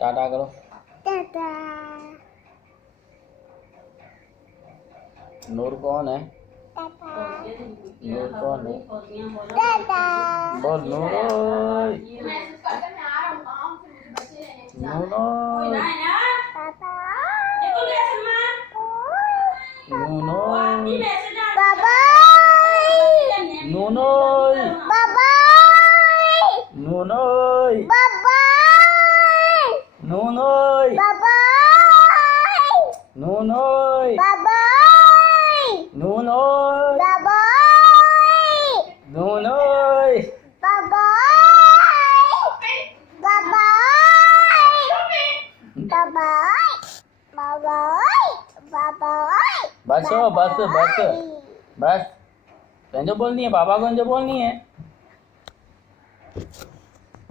टाटा करो। टाटा। नूर कौन है? टाटा। नूर कौन है? टाटा। बोल नूर ओए। नूर ओए। पापा। नूर ओए। बाबा। नूर ओए। बाबा। नूर ओए। बाबा। नूर ओए। बाबा। नूर ओए। बाबा। नूर ओए। बाबा। नूर ओए। बाबा। बाबा। बाबा। बाबा। बाबा। बस हो बस बस बस। कंजो बोलनी है पापा को, कंजो बोलनी है।